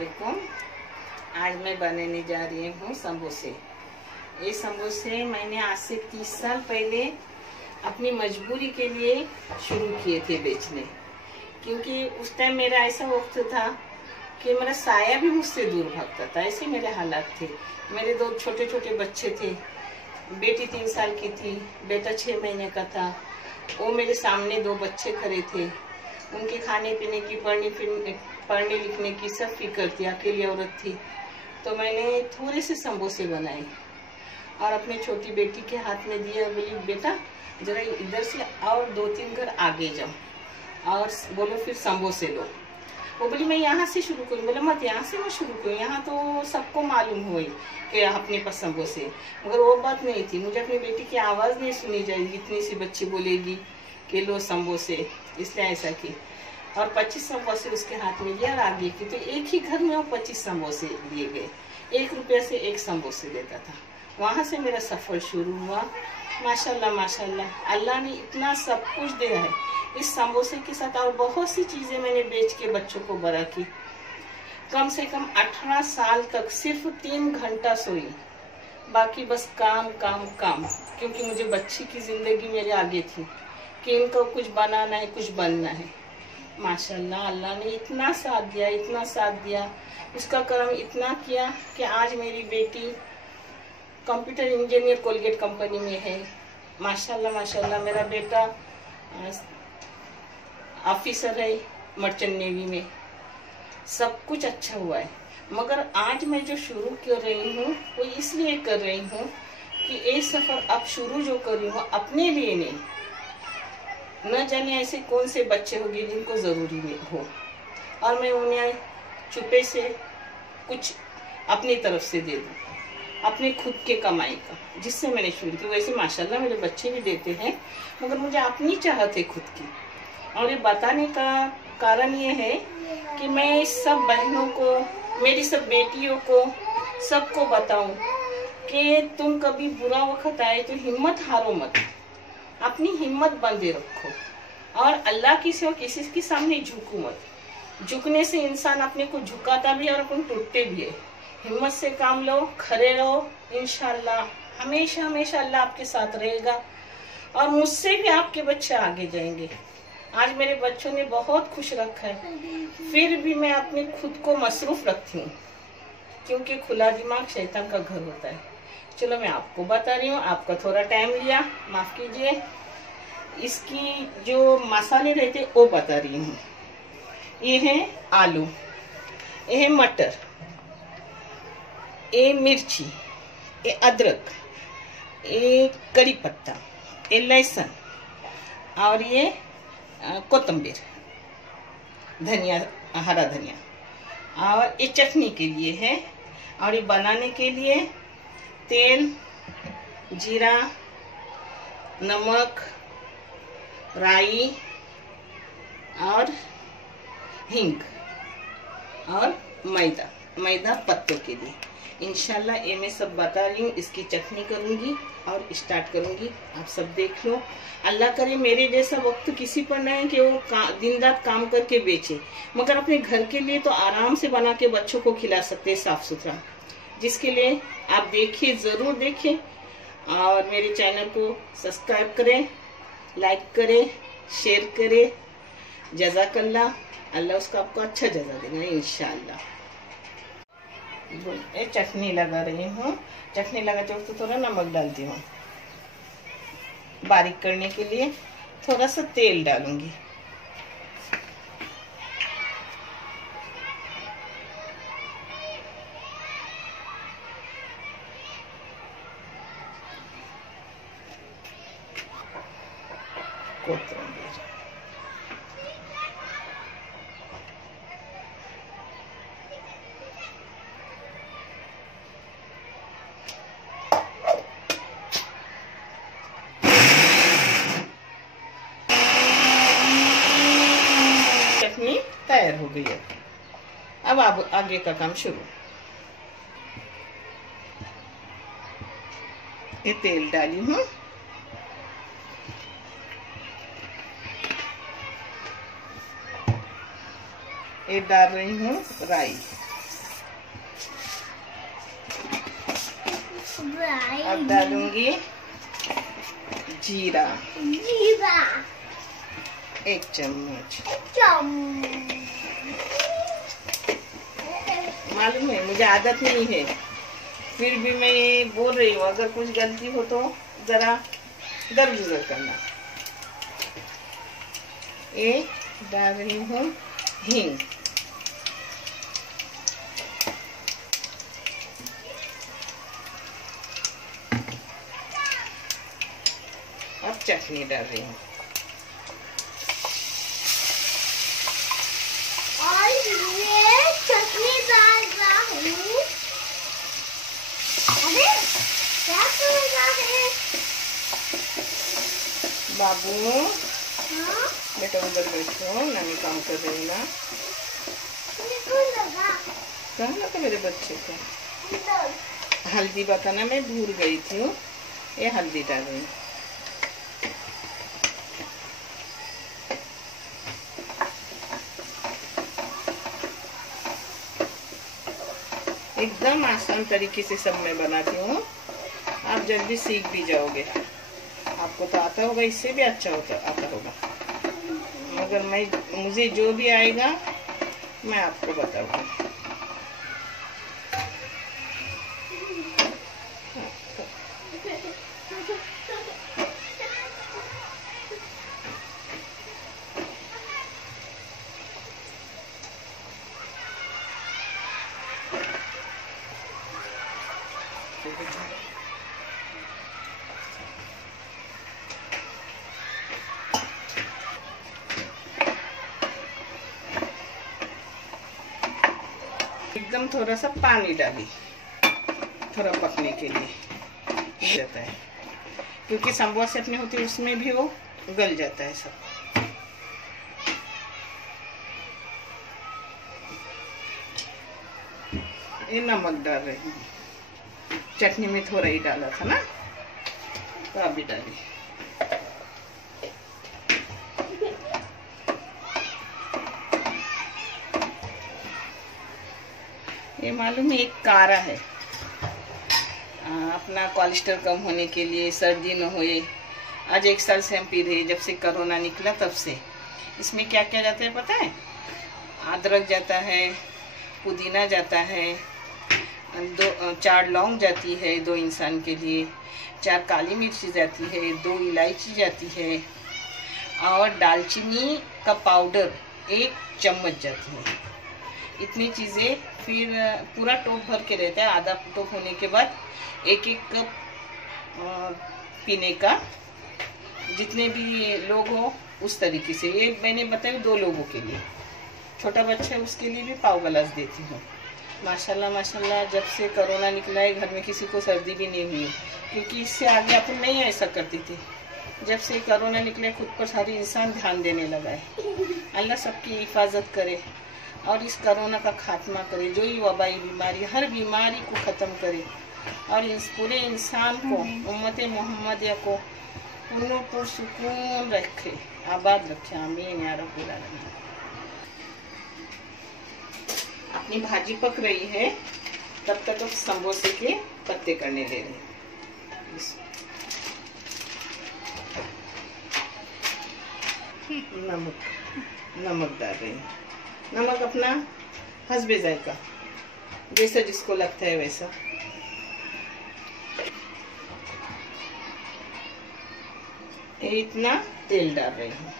वालेकुम। आज मैं बनाने जा रही हूँ समोसे। ये समोसे मैंने आज से 30 साल पहले अपनी मजबूरी के लिए शुरू किए थे बेचने, क्योंकि उस टाइम मेरा ऐसा वक्त था कि मेरा साया भी मुझसे दूर भागता था। ऐसे मेरे हालात थे। मेरे 2 छोटे छोटे बच्चे थे। बेटी 3 साल की थी, बेटा 6 महीने का था। वो मेरे सामने 2 बच्चे खड़े थे। उनके खाने पीने की, पढ़ने लिखने की सब फिक्र थी। अकेली औरत थी, तो मैंने थोड़े से समोसे बनाए और अपने छोटी बेटी के हाथ में दिया। बोली, बेटा जरा इधर से और 2-3 घर आगे जाओ और बोलो फिर समोसे लो। वो बोली, मैं यहाँ से शुरू करूँ। बोला, मत यहाँ से मत शुरू करूँ, यहाँ तो सबको मालूम हुई कि अपने पास समोसे। मगर वो बात नहीं थी। मुझे अपनी बेटी की आवाज़ नहीं सुनी जाएगी, इतनी सी बच्ची बोलेगी कि लो समोसे, इसलिए ऐसा की। और 25 समोसे उसके हाथ में दिया और आगे की। तो एक ही घर में वो 25 समोसे दिए गए। 1 रुपया से 1 समोसे देता था। वहाँ से मेरा सफ़र शुरू हुआ। माशाल्लाह माशाल्लाह, अल्लाह ने इतना सब कुछ दिया है। इस समोसे के साथ और बहुत सी चीज़ें मैंने बेच के बच्चों को बड़ा की। कम से कम 18 साल तक सिर्फ 3 घंटा सोई, बाकी बस काम काम काम। क्योंकि मुझे बच्ची की ज़िंदगी मेरे आगे थी कि इनको कुछ बनाना है, कुछ बनना है। माशाल्लाह, अल्लाह ने इतना साथ दिया, इतना साथ दिया। उसका करम इतना किया कि आज मेरी बेटी कंप्यूटर इंजीनियर कोलगेट कंपनी में है। माशाल्लाह माशाल्लाह, मेरा बेटा ऑफिसर है मर्चेंट नेवी में। सब कुछ अच्छा हुआ है। मगर आज मैं जो शुरू कर रही हूँ वो इसलिए कर रही हूँ कि ये सफ़र अब शुरू जो कर रही हूँ अपने लिए नहीं, न जाने ऐसे कौन से बच्चे होंगे जिनको ज़रूरी हो, और मैं उन्हें चुपे से कुछ अपनी तरफ से दे दूँ, अपने खुद के कमाई का, जिससे मैंने शुरू की। वैसे माशाल्लाह मेरे बच्चे भी देते हैं, मगर मुझे अपनी चाहत है खुद की। और ये बताने का कारण ये है कि मैं सब बहनों को, मेरी सब बेटियों को, सबको बताऊं कि तुम कभी बुरा वक्त आए तो हिम्मत हारो मत, अपनी हिम्मत बंधे रखो और अल्लाह की सिवा किसी के सामने झुको मत। झुकने से इंसान अपने को झुकाता भी और अपन टूटते भी है। हिम्मत से काम लो, खड़े रहो, इंशाल्लाह हमेशा हमेशा अल्लाह आपके साथ रहेगा और मुझसे भी आपके बच्चे आगे जाएंगे। आज मेरे बच्चों ने बहुत खुश रखा है, फिर भी मैं अपने खुद को मसरूफ रखती हूँ, क्योंकि खुला दिमाग शैतान का घर होता है। चलो मैं आपको बता रही हूँ, आपका थोड़ा टाइम लिया, माफ़ कीजिए। इसकी जो मसाले रहते वो बता रही हूँ। ये है आलू, ये है मटर, ये मिर्ची, ये अदरक, ये करी पत्ता, ये लहसुन और ये कोतंबीर, धनिया, हरा धनिया। और ये चटनी के लिए है। और ये बनाने के लिए तेल, जीरा, नमक, राई और हींग और मैदा पत्तों के लिए। इंशाल्लाह ये मैं सब बता रही हूँ। इसकी चटनी करूँगी और स्टार्ट करूँगी, आप सब देख लो। अल्लाह करे मेरे जैसा वक्त किसी पर नहीं कि वो दिन रात काम करके बेचे, मगर अपने घर के लिए तो आराम से बना के बच्चों को खिला सकते हैं, साफ सुथरा। जिसके लिए आप देखिए, ज़रूर देखें और मेरे चैनल को सब्सक्राइब करें, लाइक करें, शेयर करें। जज़ाकल्लाह, अल्लाह उसका आपको अच्छा जज़ा देगा इंशाल्लाह। ये चटनी लगा रही हूँ। चटनी लगाते वक्त थोड़ा नमक डालती हूँ। बारीक करने के लिए थोड़ा सा तेल डालूंगी। कोतंबीर, चटनी तैयार हो गई है। अब आगे का काम शुरू। ये तेल डाली हूँ, ये डाल रही हूँ राई। अब डालूंगी जीरा, 1 चम्मच। मालूम है मुझे आदत नहीं है, फिर भी मैं बोल रही हूँ, अगर कुछ गलती हो तो जरा दरगुजर करना। ये डाल रही हूँ हींग, अब चटनी डाल रही हूँ, और ये चटनी डाल रहा हूँ। अरे क्या कर रहा है बाबू? हाँ? बेटा उधर बैठो, नानी काम कर रही हूँ ना। कहाँ लगा मेरे बच्चे को? हल्दी बताना मैं भूल गई थी, ये हल्दी डाल रही हूँ। एकदम आसान तरीके से सब मैं बनाती हूँ, आप जल्दी सीख भी जाओगे। आपको तो आता होगा, इससे भी अच्छा आता होगा, मगर मुझे जो भी आएगा मैं आपको बताऊंगा। एकदम थोड़ा सा पानी डाली, थोड़ा पकने के लिए जाता है, क्योंकि समोसे अपने होते हैं उसमें भी वो गल जाता है सब। ये नमक डाल रही हूँ, चटनी में थोड़ा ही डाला था ना, तो अभी डाली। ये मालूम है एक काढ़ा है, अपना कोलेस्ट्रॉल कम होने के लिए, सर्दी न होए। आज 1 साल से हम पी रहे हैं, जब से कोरोना निकला तब से। इसमें क्या क्या जाता है पता है? अदरक जाता है, पुदीना जाता है, 4 लौंग जाती है 2 इंसान के लिए, 4 काली मिर्ची जाती है, 2 इलायची जाती है, और दालचीनी का पाउडर 1 चम्मच जाती है। इतनी चीज़ें, फिर पूरा टोप भर के रहता है। आधा टोप होने के बाद 1-1 कप पीने का, जितने भी लोग हो उस तरीके से। ये मैंने बताया 2 लोगों के लिए, छोटा बच्चा है उसके लिए भी पाव गिलास देती हूँ। माशाल्लाह माशाल्लाह, जब से कोरोना निकला है घर में किसी को सर्दी भी नहीं हुई, क्योंकि इससे आगे अपन नहीं ऐसा करते थे। जब से कोरोना निकले खुद पर सारी इंसान ध्यान देने लगा है। अल्लाह सबकी हिफाजत करे और इस कोरोना का खात्मा करे, जो ही वबाई बीमारी, हर बीमारी को ख़त्म करे, और इस पूरे इंसान को, उम्मत मोहम्मदिया को पूर्ण सुकून रखे, आबाद रखे। आमीन या रब्बुल आलमीन। अपनी भाजी पक रही है, तब तक समोसे के पत्ते करने ले रहे हैं। नमक डाल रही हूँ, नमक अपना हस्बे जायका, जैसा जिसको लगता है वैसा। इतना तेल डाल रही हूँ।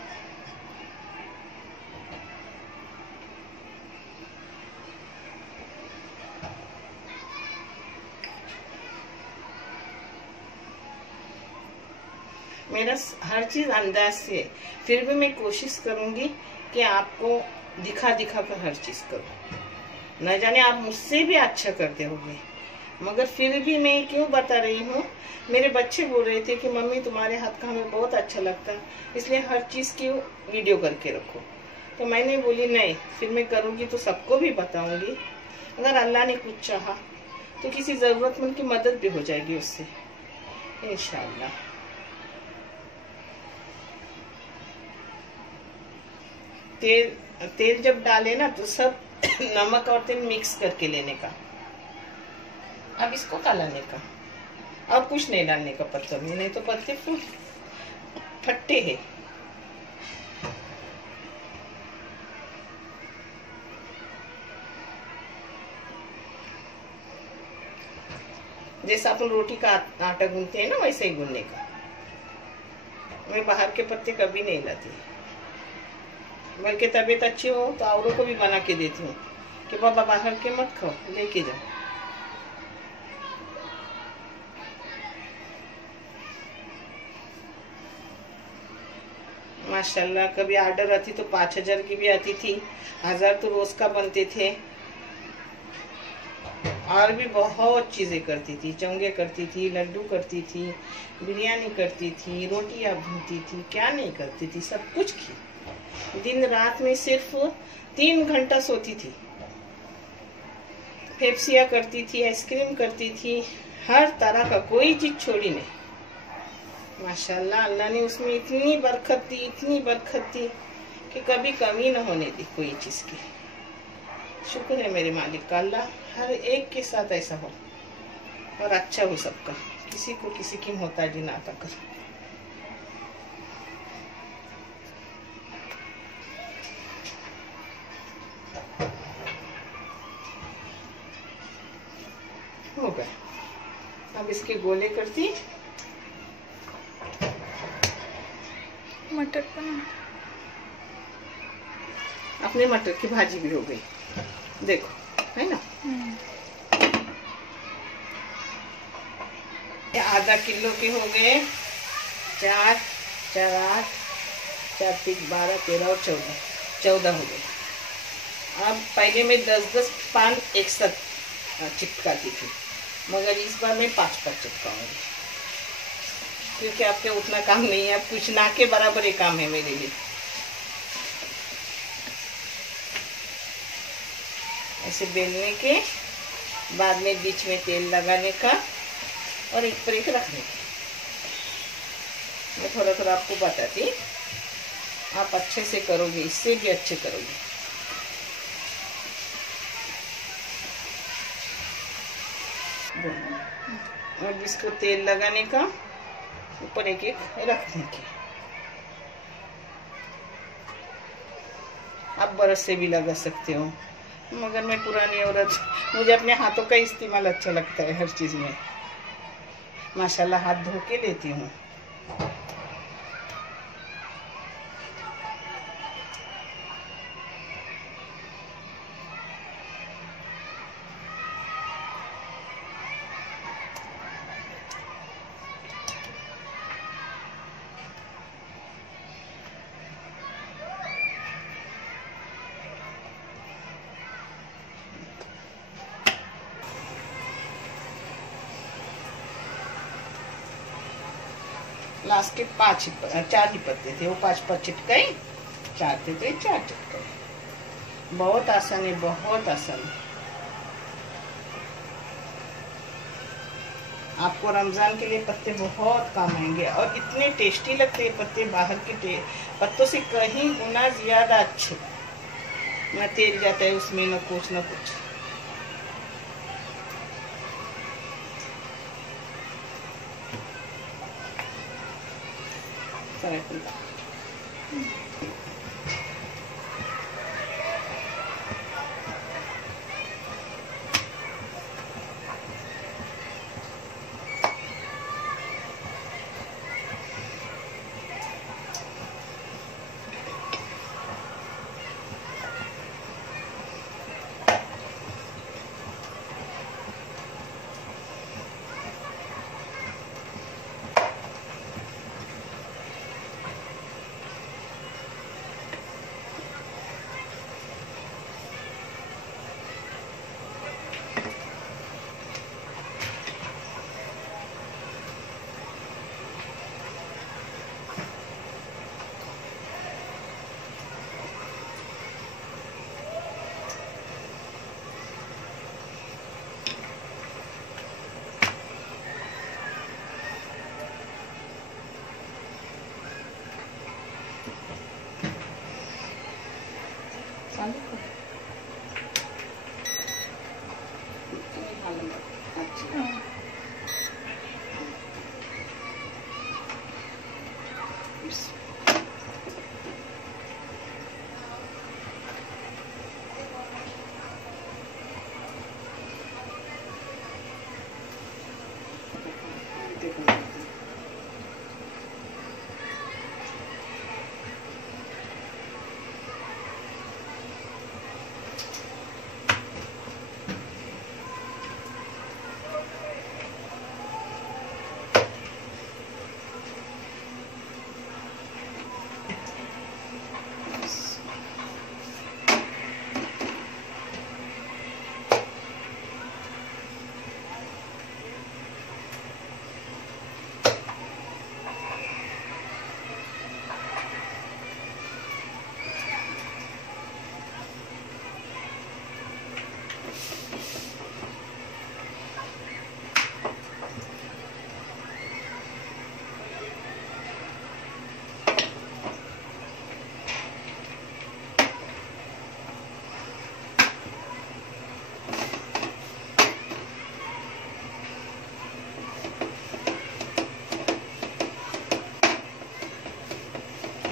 मेरा हर चीज अंदाज से, फिर भी मैं कोशिश करूंगी कि आपको दिखा दिखा कर हर चीज करूं। न जाने आप मुझसे भी अच्छा करते होंगे, मगर फिर भी मैं क्यों बता रही हूँ। मेरे बच्चे बोल रहे थे कि मम्मी तुम्हारे हाथ का हमें बहुत अच्छा लगता है, इसलिए हर चीज की वीडियो करके रखो। तो मैंने बोली नहीं, फिर मैं करूँगी तो सबको भी बताऊंगी। अगर अल्लाह ने कुछ चाहा तो किसी जरूरतमंद की मदद भी हो जाएगी उससे, इंशाअल्लाह। तेल जब डाले ना तो सब नमक और तेल मिक्स करके लेने का। अब इसको कलाने का, अब कुछ नहीं डालने का पत्तों में, नहीं तो पत्ते फट्टे हैं। जैसा अपन रोटी का आटा गूंथते हैं ना, वैसे ही गूंथने का। मैं बाहर के पत्ते कभी नहीं लाती, बल्कि तबीयत अच्छी हो तो औरों को भी बना के देती हूँ कि बाबा बाहर के मत खाओ, लेके जाओ। माशाल्लाह कभी ऑर्डर आती तो 5000 की भी आती थी, 1000 तो रोज का बनते थे। और भी बहुत चीजें करती थी, चोंगे करती थी, लड्डू करती थी, बिरयानी करती थी, रोटियां भूनती थी, क्या नहीं करती थी, सब कुछ की। दिन रात में सिर्फ 3 घंटा सोती थी। फेप्सिया करती थी, आइसक्रीम करती थी, हर तरह का कोई चीज छोड़ी नहीं। माशाल्लाह अल्लाह ने उसमें इतनी बरकत दी, इतनी बरकत दी कि कभी कमी न होने दी कोई चीज की। शुक्र है मेरे मालिक का, अल्लाह हर एक के साथ ऐसा हो और अच्छा हो सबका, किसी को किसी की मोहताजी ना अता कर। हो गए। अब इसके गोले करती, मटर बना, अपने मटर की भाजी भी हो गई, देखो है ना। ये आधा किलो के हो गए, 4 4 8 4 3 12 13 और 14 हो गए। अब पहले मैं 10 पान एक साथ चिपकाती थी, मगर इस बार मैं 5 चिपकाऊंगी, क्योंकि आपके उतना काम नहीं है, अब कुछ ना के बराबर ही काम है मेरे लिए। ऐसे बेलने के बाद में बीच में तेल लगाने का और एक पर एक रखने का। मैं थोड़ा थोड़ा आपको बताती, आप अच्छे से करोगे, इससे भी अच्छे करोगे। और इसको तेल लगाने का, ऊपर एक एक रखने के। आप ब्रश से भी लगा सकते हो, मगर मैं पुरानी औरत, मुझे अपने हाथों का इस्तेमाल अच्छा लगता है हर चीज में। माशाल्लाह हाथ धो के लेती हूँ। लास्ट के 4 ही पत्ते थे, वो 5 चिटकाए, 4 थे तो 4 चिटकाए। बहुत आसान है, बहुत आसान है। आपको रमजान के लिए पत्ते बहुत काम आएंगे और इतने टेस्टी लगते हैं पत्ते, बाहर के पत्तों से कहीं गुना ज्यादा अच्छे। न तेल जाता है उसमें, न कुछ न कुछ।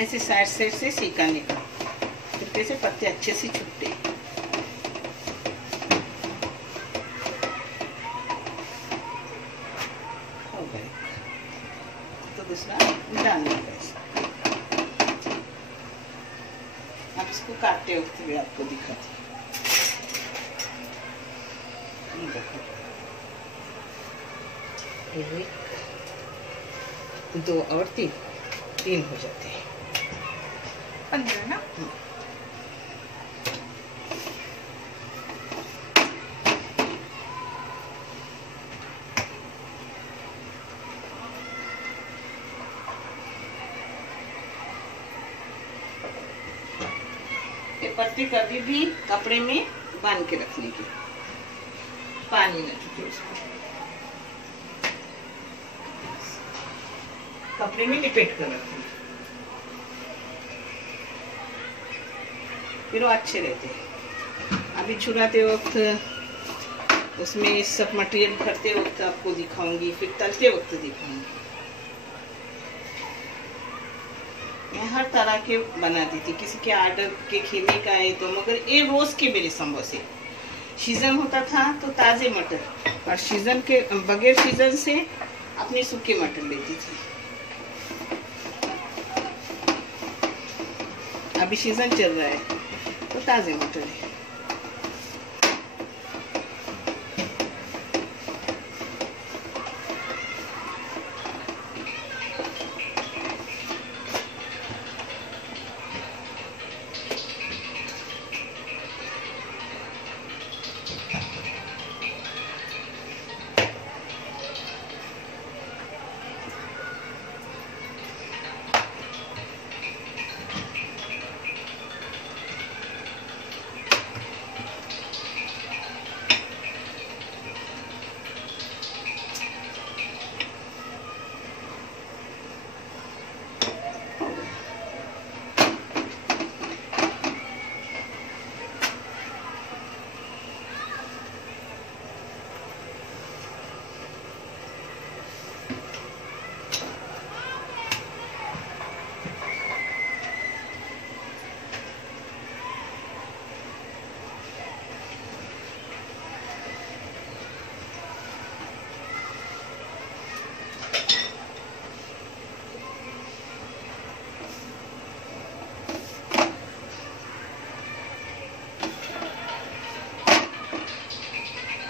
ऐसे साइड से सिकाने का, फिर कैसे पत्ते अच्छे से छुट्टे। हो गए तो दूसरा डालने का। अब इसको काटते वक्त भी आपको दिखाती हूँ। एक, दो और तीन हो जाते हैं। 15 ना। ये पत्ते कभी भी कपड़े में बांध के रखने के, पानी में छुपे उसको, कपड़े में लिपेट कर रखने, फिर वो अच्छे रहते हैं। अभी छुराते वक्त उसमें सब मटेरियल भरते वक्त आपको दिखाऊंगी, फिर तलते वक्त दिखाऊंगी। मैं हर तरह के बनाती थी, किसी के आर्डर के खेने का है तो, मगर ये रोज के मेरे समोसे। सीजन होता था तो ताजे मटर, और सीजन के बगैर सीजन से अपने सूखे मटर लेती थी। अभी सीजन चल रहा है तो ताजे मटर है।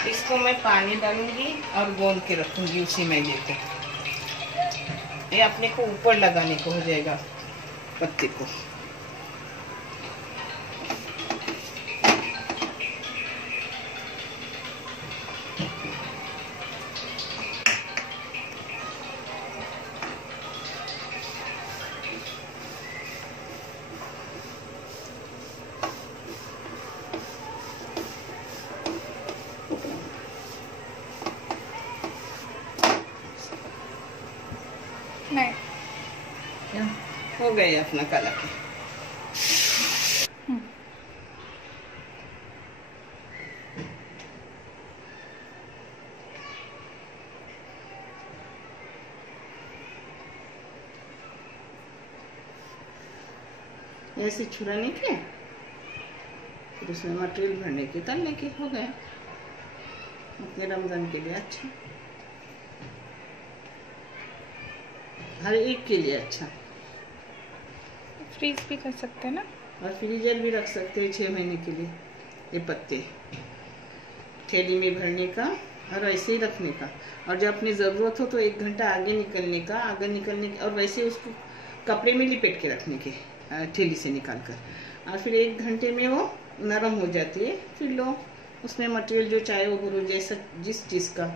इसको मैं पानी डालूंगी और गोंद के रखूंगी उसी मैदे को। ये अपने को ऊपर लगाने को हो जाएगा पत्ते को। नहीं हो गए अपना काला के। ऐसे छुराने के, फिर उसमें मटेरियल भरने के, तलने के, हो गए अपने रमजान के लिए अच्छा, हर एक के लिए अच्छा। फ्रीज भी कर सकते हैं ना, और फ्रीजर भी रख सकते हैं 6 महीने के लिए। ये पत्ते थैली में भरने का और ऐसे ही रखने का, और जब अपनी ज़रूरत हो तो 1 घंटा आगे निकलने का, और वैसे उसको कपड़े में लिपेट के रखने के, थैली से निकाल कर, और फिर 1 घंटे में वो नरम हो जाती है। फिर लो उसमें मटेरियल जो चाहे वो भरो, जैसा जिस चीज़ का।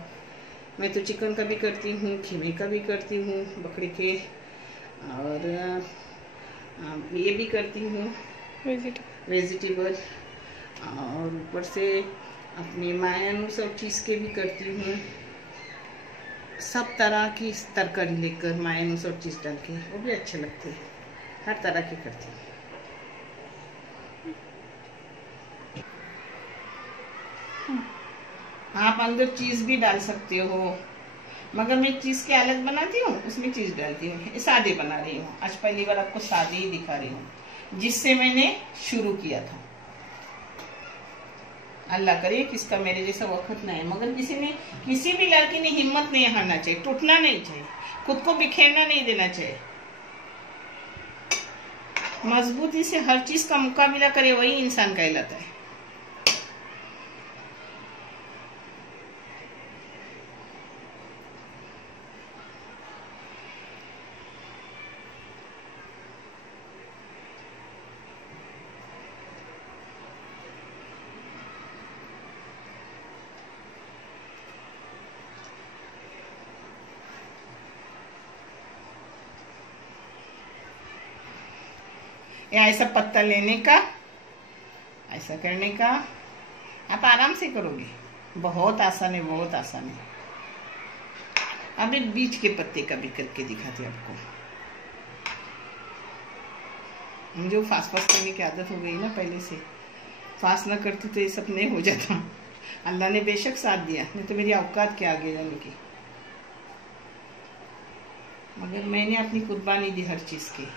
मैं तो चिकन का भी करती हूँ, खीमे का भी करती हूँ, बकरे के, और ये भी करती हूँ वेजिटेबल, और ऊपर से अपने मायन सब चीज़ के भी करती हूँ। सब तरह की तरकारी लेकर मायन सब चीज़ डाल के, वो भी अच्छे लगते हैं। हर तरह के करती हूँ। आप अंदर चीज़ भी डाल सकते हो, मगर मैं चीज के अलग बनाती हूँ, उसमें चीज डालती हूँ। सादे बना रही हूँ आज, पहली बार आपको सादे ही दिखा रही हूँ, जिससे मैंने शुरू किया था। अल्लाह करे किसका मेरे जैसा वक्त नहीं है, मगर किसी भी लड़की ने हिम्मत नहीं हारना चाहिए, टूटना नहीं चाहिए, खुद को बिखेरना नहीं देना चाहिए। मजबूती से हर चीज का मुकाबला करे, वही इंसान कहलाता है। या ऐसा पत्ता लेने का, ऐसा करने का, आप आराम से करोगे। बहुत आसान है, बहुत आसान है। अभी बीच के पत्ते का भी करके दिखाती आपको। मुझे फास्ट फास्ट करने की आदत हो गई ना पहले से, फास्ट ना करती तो ये सब नहीं हो जाता। अल्लाह ने बेशक साथ दिया, नहीं तो मेरी औकात क्या आगे जाने की। मगर मैंने अपनी कुर्बानी दी हर चीज की।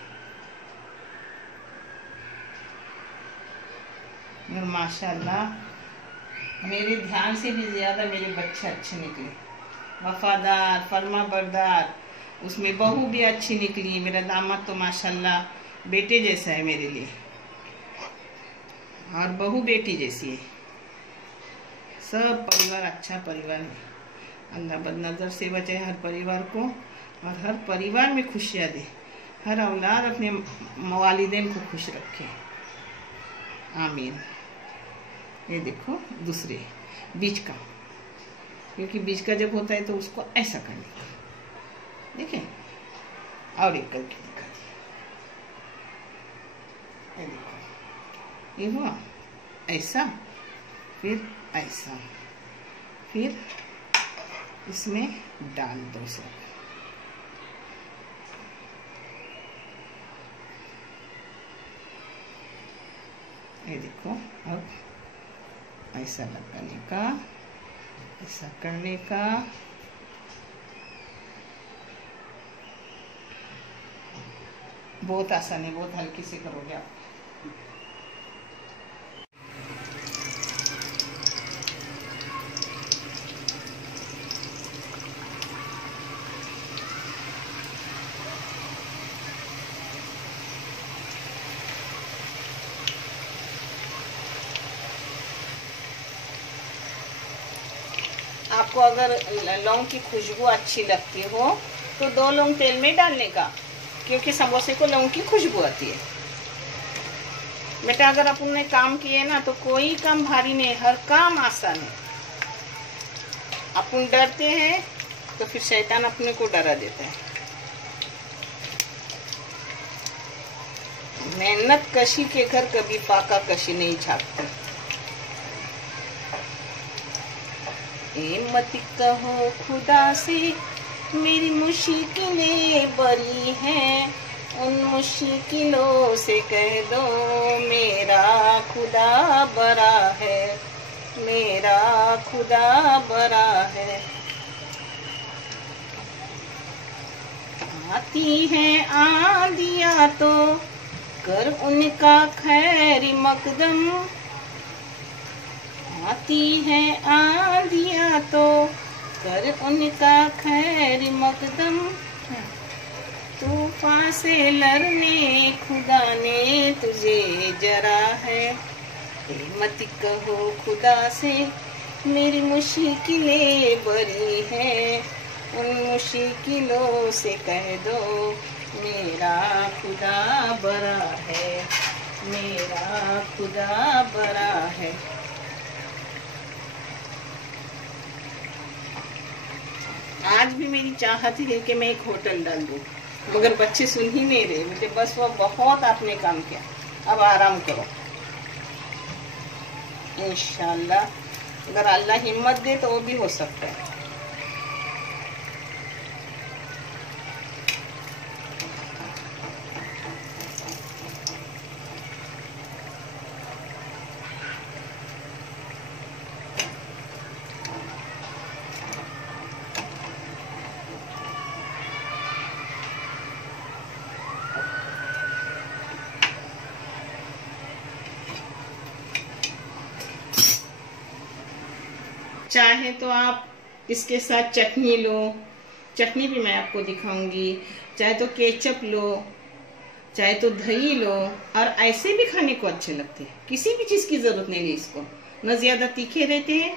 और माशाल्लाह मेरे ध्यान से भी ज्यादा मेरे बच्चे अच्छे निकले, वफादार, फर्मा बरदार। उसमें बहू भी अच्छी निकली। मेरा दामाद तो माशाल्लाह बेटे जैसा है मेरे लिए, और बहू बेटी जैसी है। सब परिवार अच्छा परिवार है। अल्लाह बदनजर से बचाए हर परिवार को, और हर परिवार में खुशियाँ दे। हर औलाद अपने वालिदैन को खुश रखे, आमीन। ये देखो दूसरे बीच का, क्योंकि बीच का जब होता है तो उसको ऐसा करने का, देखें। और एक करके दिखा दिया, ये देखो, ये हुआ ऐसा, फिर ऐसा, फिर इसमें डाल दो सब। ये देखो, अब ऐसा लगाने का, ऐसा करने का। बहुत आसान है, बहुत हल्के से करोगे आप। आपको अगर लौंग की खुशबू अच्छी लगती हो तो 2 लौंग तेल में डालने का, क्योंकि समोसे को लौंग की खुशबू आती है। बेटा अगर अपन काम किए ना तो कोई काम भारी नहीं, हर काम आसान है। अपन डरते हैं तो फिर शैतान अपने को डरा देता है। मेहनत कशी के घर कभी पाका कशी नहीं झाँकती। मत कहो खुदा से मेरी मुश्किलें बड़ी हैं, उन मुश्किलों से कह दो मेरा खुदा बड़ा है, मेरा खुदा बड़ा है। आती है आंधियाँ तो कर उनका खैर मकदम, आती है आंधियाँ तो कर उनका खैर मकदम। तूफान से लड़ने खुदा ने तुझे जरा है, मत कहो खुदा से मेरी मुश्किलें बड़ी हैं, उन मुश्किलों से कह दो मेरा खुदा बड़ा है, मेरा खुदा बड़ा है। आज भी मेरी चाहत है कि मैं एक होटल डाल दूं, मगर बच्चे सुन ही नहीं रहे। बेटे बस वो बहुत आपने काम किया, अब आराम करो। इंशाल्लाह अगर अल्लाह हिम्मत दे तो वो भी हो सकता है। चाहे तो आप इसके साथ चटनी लो, चटनी भी मैं आपको दिखाऊंगी। चाहे तो केचप लो, चाहे तो दही लो, और ऐसे भी खाने को अच्छे लगते हैं। किसी भी चीज की जरूरत नहीं है इसको, न ज्यादा तीखे रहते हैं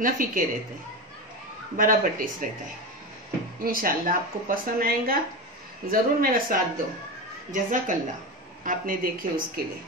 न फीके रहते हैं, बराबर टेस्ट रहता है। इंशाल्लाह आपको पसंद आएगा, जरूर मेरा साथ दो। जज़ाकल्लाह आपने देखे उसके लिए।